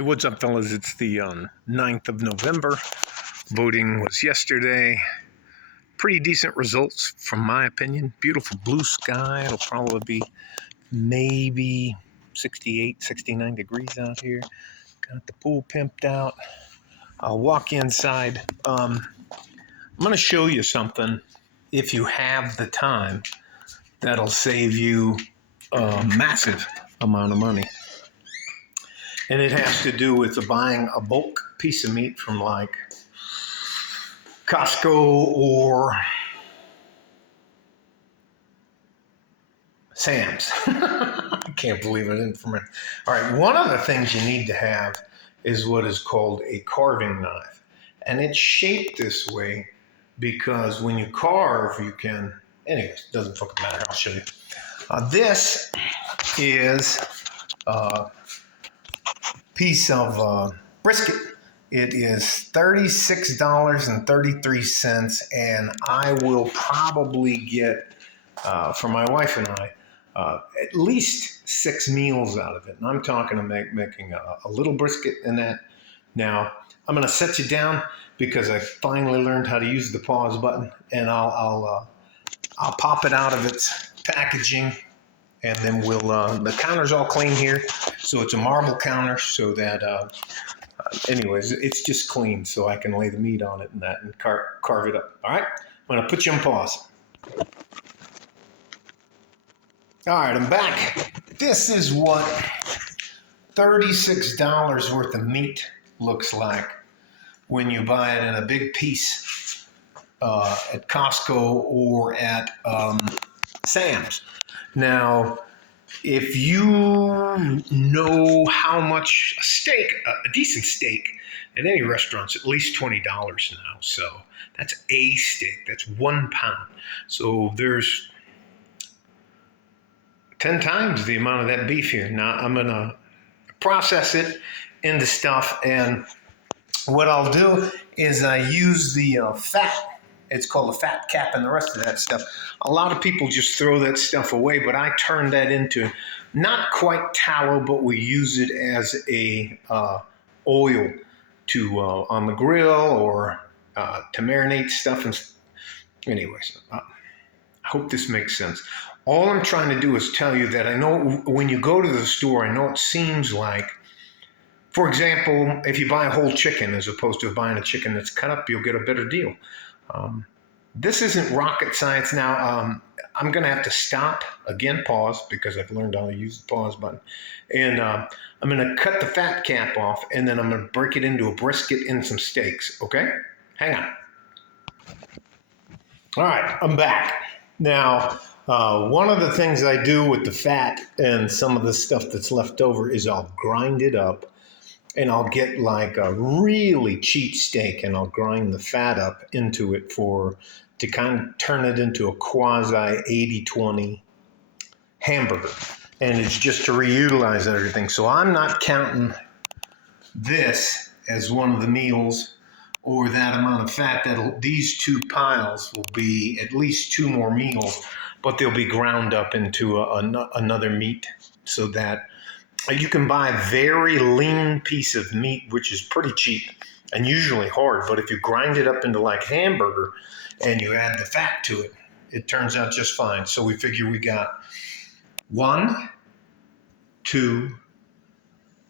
Hey, what's up, fellas? It's the 9th of November. Voting was yesterday. Pretty decent results, from my opinion. Beautiful blue sky. It'll probably be maybe 68, 69 degrees out here. Got the pool pimped out. I'll walk inside. I'm going to show you something, if you have the time, that'll save you a massive amount of money. And it has to do with buying a bulk piece of meat from like Costco or Sam's. I can't believe it isn't from it. All right, one of the things you need to have is what is called a carving knife. And it's shaped this way because when you carve, you can, anyways, doesn't fucking matter. I'll show you. This is a piece of brisket. It is $36.33, and I will probably get, for my wife and I, at least 6 meals out of it. And I'm talking to making a little brisket in that. Now, I'm going to set you down because I finally learned how to use the pause button, and I'll pop it out of its packaging, and then we'll, the counter's all clean here. So it's a marble counter so that, anyways, it's just clean so I can lay the meat on it and that and carve it up. All right, I'm going to put you on pause. All right, I'm back. This is what $36 worth of meat looks like when you buy it in a big piece at Costco or at Sam's. Now, if you know how much a steak, a decent steak at any restaurant's at least $20 now. So that's a steak. That's 1 pound. So there's 10 times the amount of that beef here. Now I'm going to process it into stuff. And what I'll do is I use the fat. It's called a fat cap and the rest of that stuff. A lot of people just throw that stuff away, but I turn that into not quite tallow, but we use it as a oil to on the grill or to marinate stuff. And anyways, I hope this makes sense. All I'm trying to do is tell you that I know when you go to the store, I know it seems like, for example, if you buy a whole chicken as opposed to buying a chicken that's cut up, you'll get a better deal. This isn't rocket science. Now, I'm going to have to stop, again, pause, because I've learned how to use the pause button. And I'm going to cut the fat cap off, and then I'm going to break it into a brisket and some steaks, okay? Hang on. All right, I'm back. Now, one of the things I do with the fat and some of the stuff that's left over is I'll grind it up. And I'll get like a really cheap steak and I'll grind the fat up into it to kind of turn it into a quasi 80-20 hamburger. And it's just to reutilize everything. So I'm not counting this as one of the meals or that amount of fat. These 2 piles will be at least 2 more meals, but they'll be ground up into another meat so that you can buy a very lean piece of meat, which is pretty cheap and usually hard. But if you grind it up into like hamburger and you add the fat to it, it turns out just fine. So we figure we got 1, 2,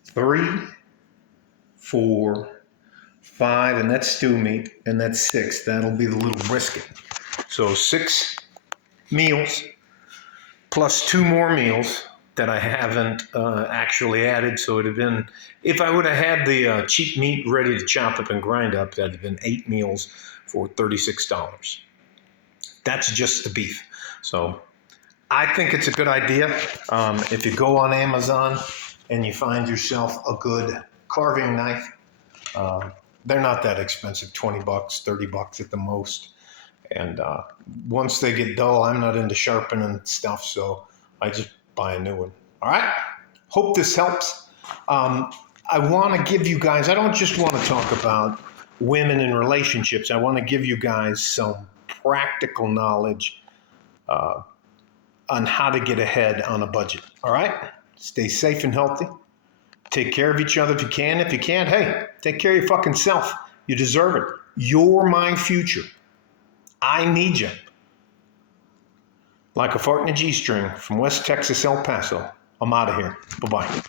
3, 4, 5, and that's stew meat, and that's 6. That'll be the little brisket. So 6 meals plus 2 more meals that I haven't actually added. So it'd have been, if I would have had the cheap meat ready to chop up and grind up, that'd have been 8 meals for $36. That's just the beef. So I think it's a good idea. If you go on Amazon and you find yourself a good carving knife, they're not that expensive, $20, $30 at the most. And once they get dull, I'm not into sharpening stuff, so I just buy a new one. All right. Hope this helps. I want to give you guys, I don't just want to talk about women in relationships. I want to give you guys some practical knowledge on how to get ahead on a budget. All right. Stay safe and healthy. Take care of each other if you can. If you can't, hey, take care of your fucking self. You deserve it. You're my future. I need you. Like a fart in a G-string from West Texas, El Paso. I'm out of here. Bye-bye.